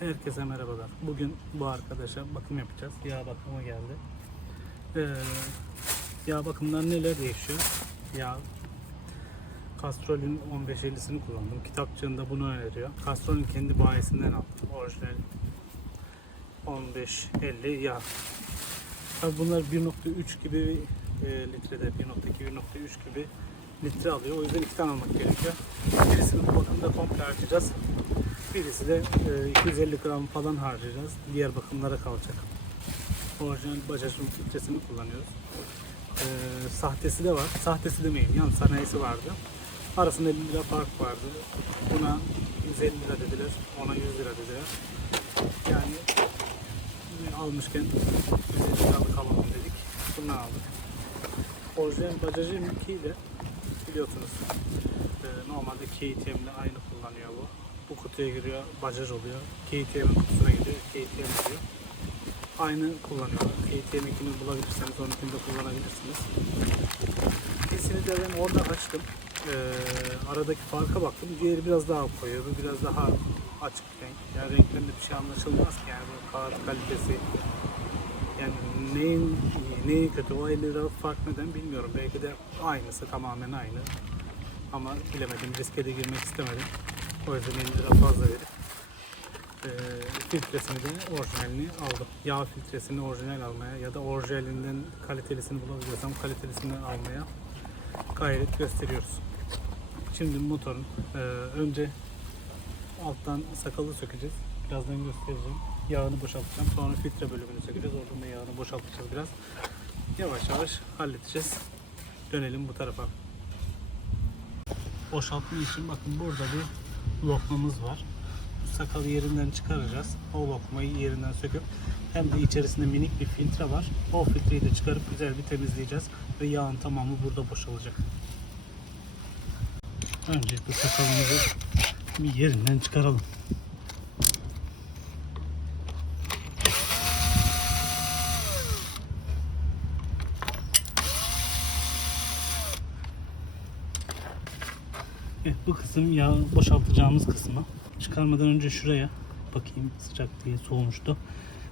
Herkese merhabalar. Bugün bu arkadaşa bakım yapacağız. Yağ bakımı geldi. Ee, yağ bakımından neler değişiyor? Yağ Castrol'ün 1550'sini kullandım. Kitapçığında bunu öneriyor. Castrol'ün kendi bayisinden aldım. Orijinal 1550 yağ. Tabii bunlar 1.3 gibi e, litrede 1.2 1.3 gibi litre alıyor. O yüzden iki tane almak gerekiyor. Birisini bu bakımda komple harcayacağız. Birisi de e, 250 gram falan harcayacağız. Diğer bakımlara kalacak. Orijinal Bajaj'ın filtresini kullanıyoruz. E, sahtesi de var. Sahtesi demeyeyim. Yani sanayisi vardı. Arasında 50 lira fark vardı. Buna 150 lira dediler. Ona 100 lira dediler. Yani e, almışken 150 liralık alalım dedik. Bundan aldık. Orijinal Bajaj'ın de biliyorsunuz e, normalde KTM'le aynı kullanıyor bu. Bu kutuya giriyor, bajaj oluyor. KTM'in kutusuna giriyor, KTM oluyor. Aynı kullanıyor. KTM 2'ni bulabilirseniz onunkini de kullanabilirsiniz. İkisini de ben orada açtım. E, aradaki farka baktım. Diğeri biraz daha koyu, bu biraz daha açık renk. Yani renklerinde bir şey anlaşılmaz ki. Yani bu kağıt kalitesi, yani neyin neyin kötü o 50 lira fark neden bilmiyorum. Belki de aynısı tamamen aynı. Ama bilemedim riske de girmek istemedim. O yüzden 50 lira fazla verip eee filtresini de orijinalini aldım. Yağ filtresini orijinal almaya ya da orijinalinden kalitelisini bulabiliyorsam kalitelisini almaya gayret gösteriyoruz. Şimdi motorun eee, önce alttan sakalı sökeceğiz. Birazdan göstereceğim. Yağını boşaltacağım. Sonra filtre bölümünü sökeceğiz. Oradan da yağını boşaltacağız biraz. Yavaş yavaş halledeceğiz. Dönelim bu tarafa. Boşaltma için bakın burada bir lokmamız var. Bu sakalı yerinden çıkaracağız. O lokmayı yerinden söküp hem de içerisinde minik bir filtre var. O filtreyi de çıkarıp güzel bir temizleyeceğiz. Ve yağın tamamı burada boşalacak. Önce bu sakalımızı bir yerinden çıkaralım. Bu kısım yağ boşaltacağımız kısmı. Çıkarmadan önce şuraya bakayım sıcak diye soğumuştu.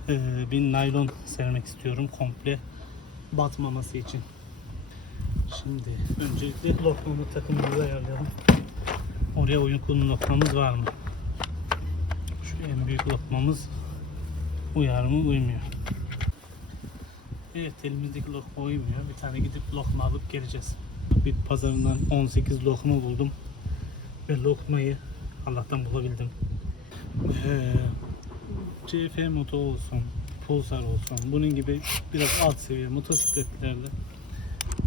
Ee, bir naylon sermek istiyorum komple batmaması için. Şimdi öncelikle lokmamı takımımızı ayarlayalım. Oraya uygun lokmamız var mı? Şu en büyük lokmamız uyar mı uymuyor. Evet elimizdeki lokma uymuyor. Bir tane gidip lokma alıp geleceğiz. Bir pazarından 18 lokma buldum. Ve lokmayı Allah'tan bulabildim. Ee, CF moto olsun, Pulsar olsun, bunun gibi biraz alt seviye motosikletlerde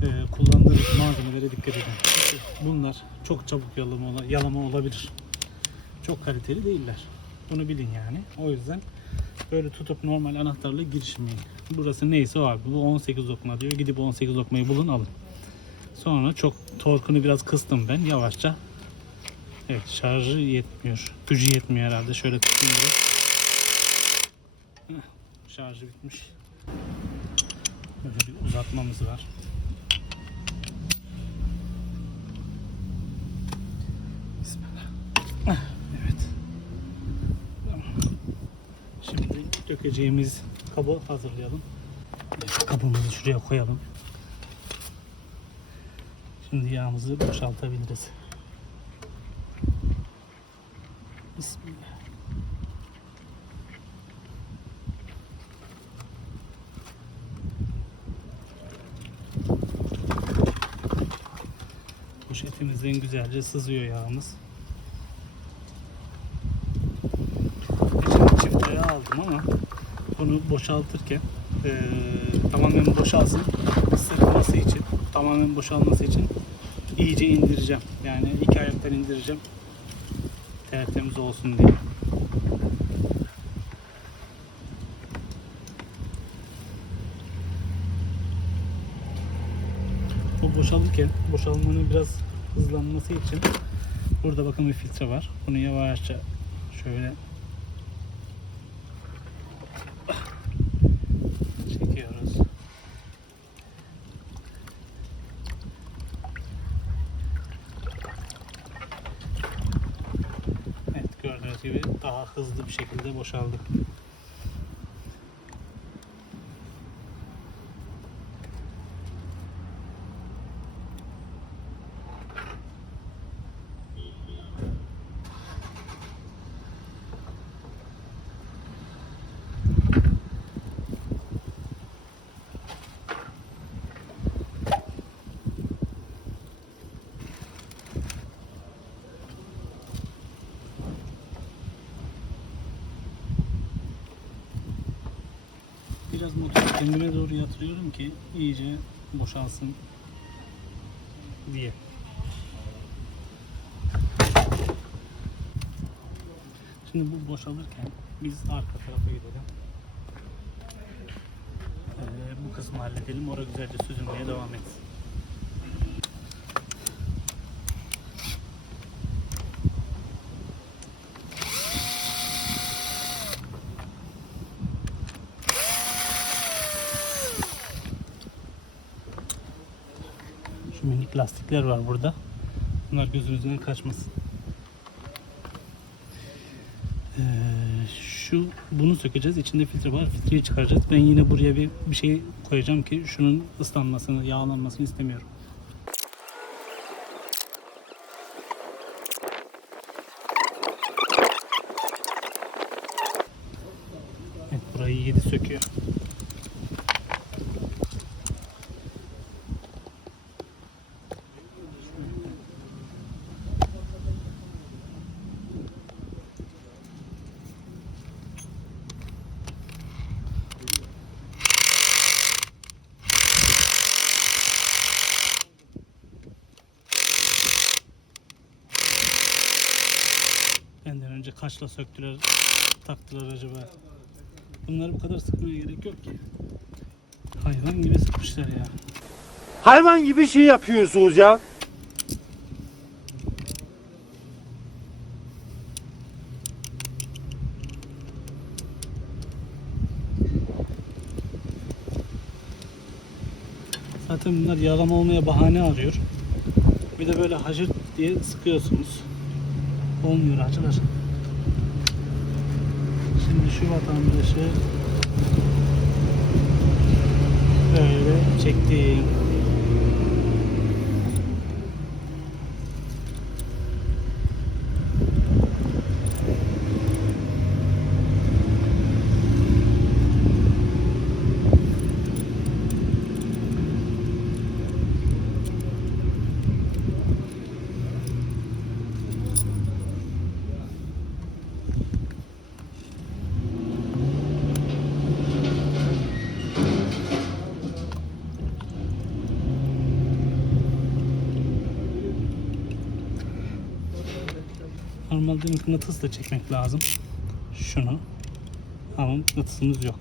e, kullandığınız malzemelere dikkat edin. Bunlar çok çabuk yalama, yalama olabilir. Çok kaliteli değiller. Bunu bilin yani. O yüzden böyle tutup normal anahtarla girişmeyin. Burası neyse o abi. Bu 18 lokma diyor. Gidip 18 lokmayı bulun alın. Sonra çok torkunu biraz kıstım ben yavaşça. Evet şarjı yetmiyor. Gücü yetmiyor herhalde. Şöyle tutayım biraz. Şarjı bitmiş. Böyle bir uzatmamız var. Bismillah. Evet. Şimdi dökeceğimiz kabı hazırlayalım. Kabımızı şuraya koyalım. Şimdi yağımızı boşaltabiliriz. Bismillah. Poşetimizden güzelce sızıyor yağımız. Şimdi aldım ama bunu boşaltırken eee, tamamen boşalsın sırtması için tamamen boşalması için iyice indireceğim. Yani iki ayaktan indireceğim tertemiz olsun diye. Boşalırken boşalmanın biraz hızlanması için burada bakın bir filtre var. Bunu yavaşça şöyle çekiyoruz. Evet gördüğünüz gibi daha hızlı bir şekilde boşaldı. Biraz motoru kendime doğru yatırıyorum ki iyice boşalsın diye. Şimdi bu boşalırken biz arka tarafa gidelim. Ee, bu kısmı halledelim. Orada güzelce süzülmeye devam etsin. Şu minik lastikler var burada. Bunlar gözünüzden kaçmasın. Ee, şu bunu sökeceğiz. İçinde filtre var. Filtreyi çıkaracağız. Ben yine buraya bir bir şey koyacağım ki şunun ıslanmasını, yağlanmasını istemiyorum. Evet, burayı yedi söküyor. Benden önce kaçla söktüler, taktılar acaba? Bunları bu kadar sıkmaya gerek yok ki. Hayvan gibi sıkmışlar ya. Hayvan gibi şey yapıyorsunuz ya. Zaten bunlar yağlama olmaya bahane arıyor. Bir de böyle hacır diye sıkıyorsunuz. Olmuyor hacılar. Şimdi şu vatandaşı böyle çektim. Normalde mıknatısla çekmek lazım. Şunu. Ama mıknatısımız yok.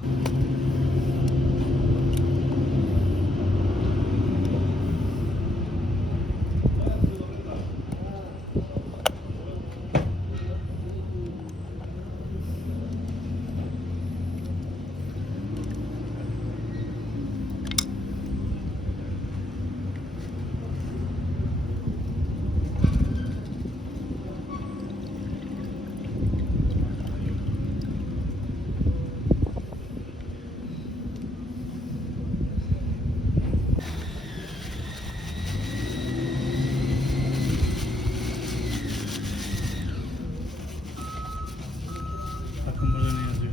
Bakın burada ne yazıyor.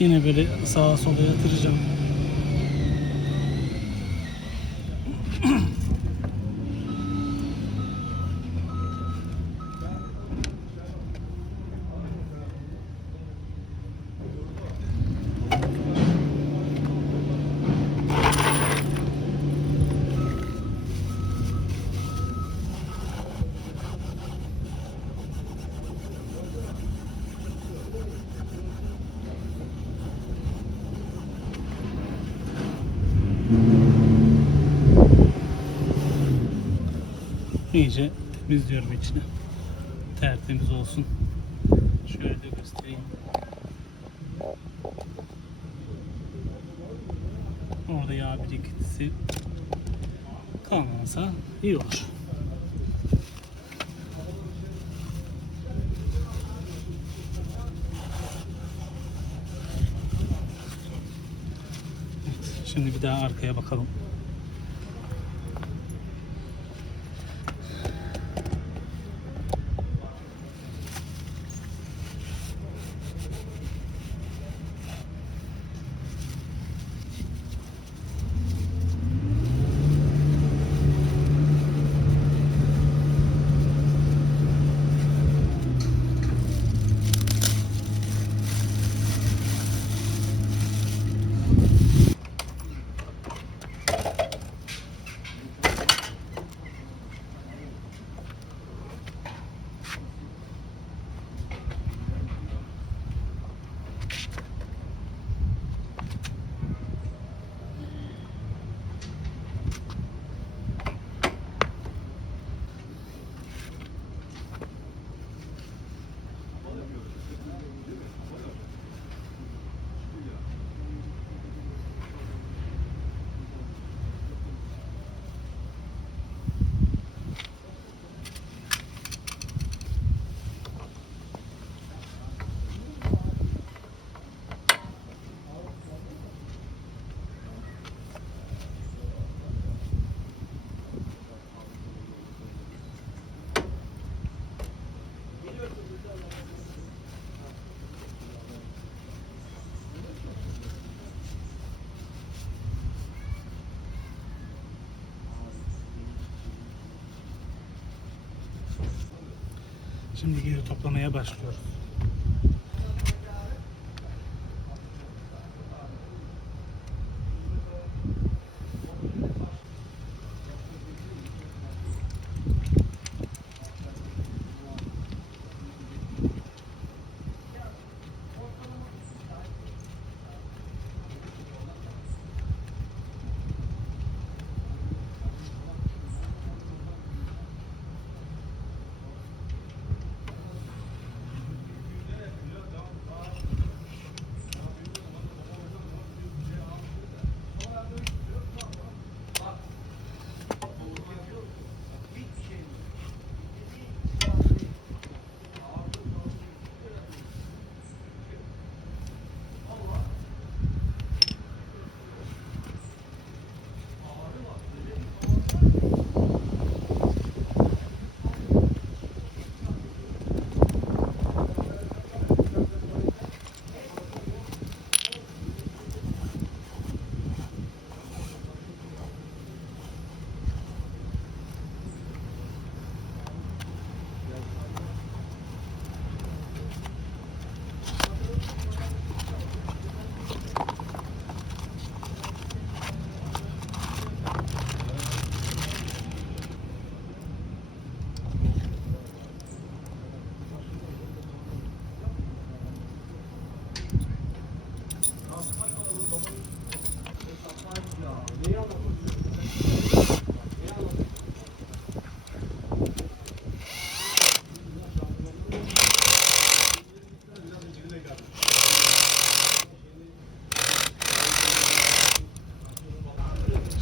Yine böyle sağa sola yatıracağım. İyice temizliyorum içine. Tertemiz olsun. Şöyle de göstereyim. Orada yağ birikintisi kalmasa iyi olur. Şimdi bir daha arkaya bakalım. Şimdi geri toplamaya başlıyoruz.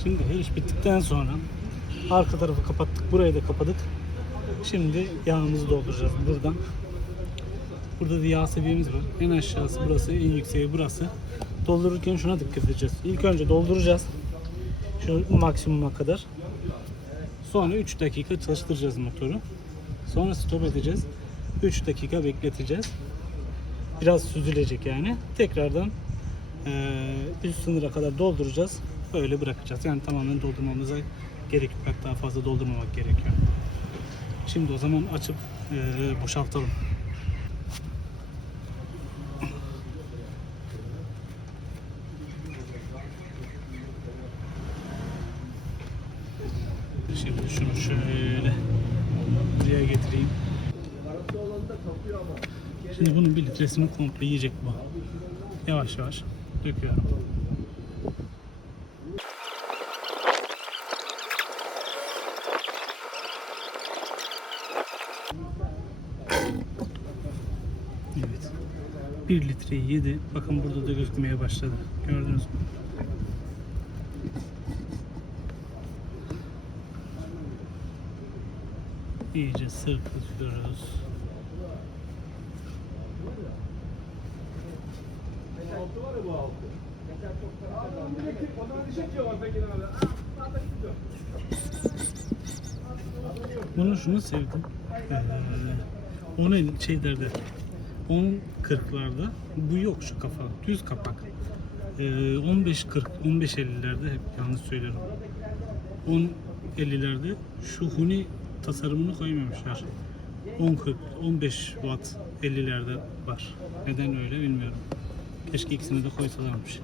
Şimdi her iş bittikten sonra arka tarafı kapattık. Burayı da kapadık. Şimdi yağımızı dolduracağız buradan. Burada da yağ seviyemiz var. En aşağısı burası, en yükseği burası. Doldururken şuna dikkat edeceğiz. İlk önce dolduracağız. Şu maksimuma kadar. Sonra 3 dakika çalıştıracağız motoru. Sonra stop edeceğiz. 3 dakika bekleteceğiz. Biraz süzülecek yani. Tekrardan üst sınıra kadar dolduracağız. Böyle bırakacağız. Yani tamamen doldurmamıza gerek yok. Hatta fazla doldurmamak gerekiyor. Şimdi o zaman açıp eee, boşaltalım. Şimdi şunu şöyle buraya getireyim. Şimdi bunun bir litresini komple yiyecek bu. Yavaş yavaş döküyorum. Evet. 1 litreyi yedi. Bakın burada da gözükmeye başladı. Gördünüz mü? İyice sırpıtıyoruz. Bunu şunu sevdim. Ee, onu şeylerde 10 40'larda bu yok şu kafa. Düz kapak. Ee, 15 40 15 50'lerde hep yanlış söylüyorum. 10 50'lerde şu huni tasarımını koymamışlar. 10 40 15 watt 50'lerde var. Neden öyle bilmiyorum. Keşke ikisini de koysalarmış.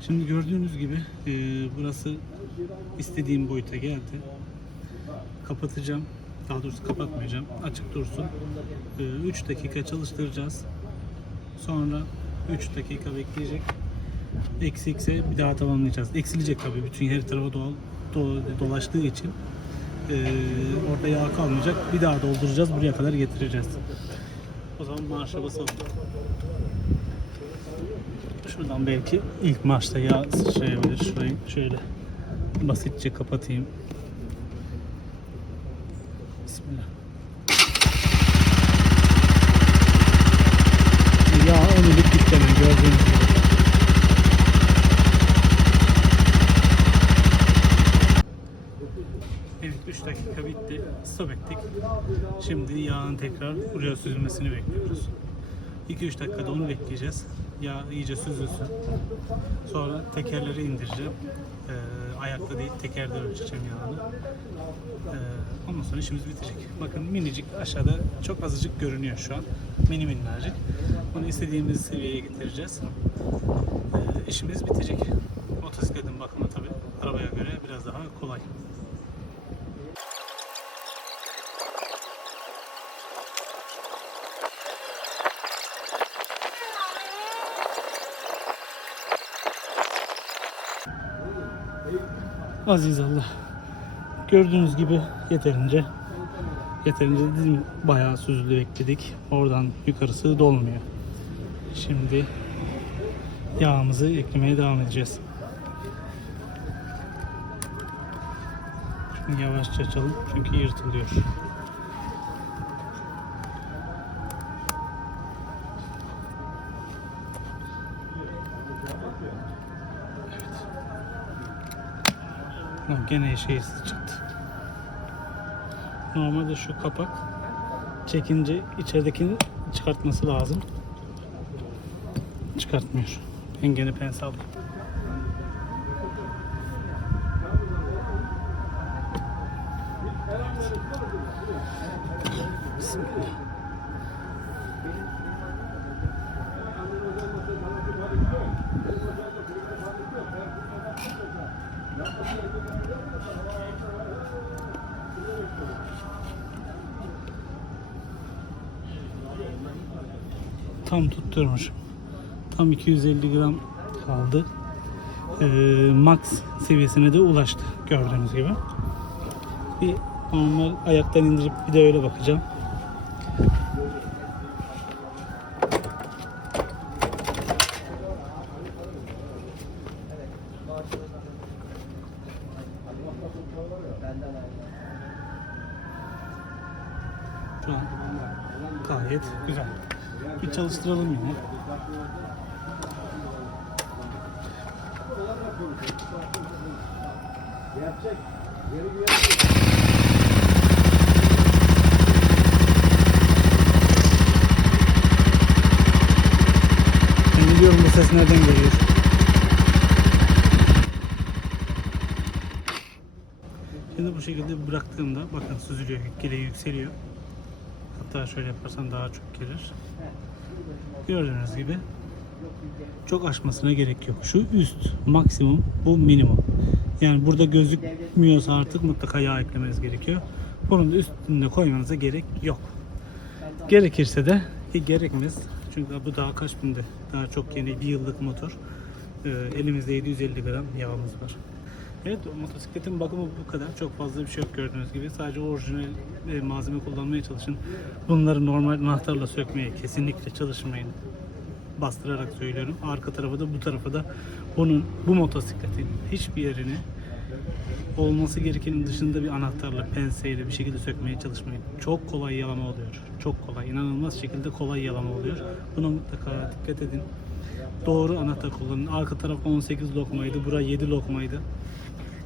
Şimdi gördüğünüz gibi e, burası istediğim boyuta geldi. Kapatacağım. Daha doğrusu kapatmayacağım. Açık dursun. 3 dakika çalıştıracağız. Sonra 3 dakika bekleyecek. Eksikse bir daha tamamlayacağız. Eksilecek tabii. Bütün her tarafa doğal, do- dolaştığı için e, orada yağ kalmayacak. Bir daha dolduracağız. Buraya kadar getireceğiz. O zaman marşa basalım. Şuradan belki ilk marşta yağ sıçrayabilir. Şurayı şöyle basitçe kapatayım. Bismillah. Yağ emilik gitti hemen gördüğünüz gibi. Evet 3 dakika bitti. Stop ettik. Şimdi yağın tekrar buraya süzülmesini bekliyoruz. 2-3 dakikada onu bekleyeceğiz. Yağ iyice süzülsün. Sonra tekerleri indireceğim. Ee, ayakta değil tekerde ölçeceğim yağını. Ee, ondan sonra işimiz bitecek. Bakın minicik aşağıda çok azıcık görünüyor şu an. Mini minnacık. Bunu istediğimiz seviyeye getireceğiz. Ee, işimiz bitecek. Motosikletin bakımı tabi arabaya göre biraz daha kolay. Aziz Allah. Gördüğünüz gibi yeterince yeterince dedim bayağı süzülü bekledik. Oradan yukarısı dolmuyor. Şimdi yağımızı eklemeye devam edeceğiz. Şimdi yavaşça açalım çünkü yırtılıyor. Gene şey çıktı. Normalde şu kapak çekince içeridekini çıkartması lazım. Çıkartmıyor. Ben gene pense alayım. Bismillah. Tam tutturmuşum. Tam 250 gram kaldı. Ee, max seviyesine de ulaştı gördüğünüz gibi. Bir normal ayaktan indirip bir de öyle bakacağım. Şu an gayet güzel. Bir çalıştıralım yine. Ben biliyorum bu ses nereden geliyor. Şimdi bu şekilde bıraktığımda bakın süzülüyor, gitgide yükseliyor. Hatta şöyle yaparsam daha çok gelir. Gördüğünüz gibi çok aşmasına gerek yok. Şu üst maksimum, bu minimum. Yani burada gözükmüyorsa artık mutlaka yağ eklemeniz gerekiyor. Bunun da üstünde koymanıza gerek yok. Gerekirse de ki gerekmez. Çünkü bu daha kaç binde? Daha çok yeni bir yıllık motor. Ee, elimizde 750 gram yağımız var. Evet motosikletin bakımı bu kadar. Çok fazla bir şey yok gördüğünüz gibi. Sadece orijinal e, malzeme kullanmaya çalışın. Bunları normal anahtarla sökmeye kesinlikle çalışmayın. Bastırarak söylüyorum. Arka tarafı da bu tarafı da bunun bu motosikletin hiçbir yerini olması gerekenin dışında bir anahtarla, penseyle bir şekilde sökmeye çalışmayın. Çok kolay yalama oluyor. Çok kolay. inanılmaz şekilde kolay yalama oluyor. Buna mutlaka dikkat edin. doğru anahtar kullanın. Arka taraf 18 lokmaydı, bura 7 lokmaydı.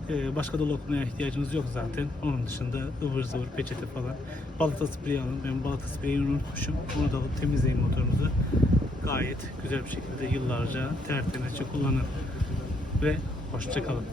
Ee, başka da lokmaya ihtiyacınız yok zaten. Onun dışında ıvır zıvır peçete falan. Balata spreyi alın. Ben balata spreyi unutmuşum. Onu da alıp temizleyin motorunuzu. Gayet güzel bir şekilde yıllarca tertemizce kullanın. Ve hoşçakalın.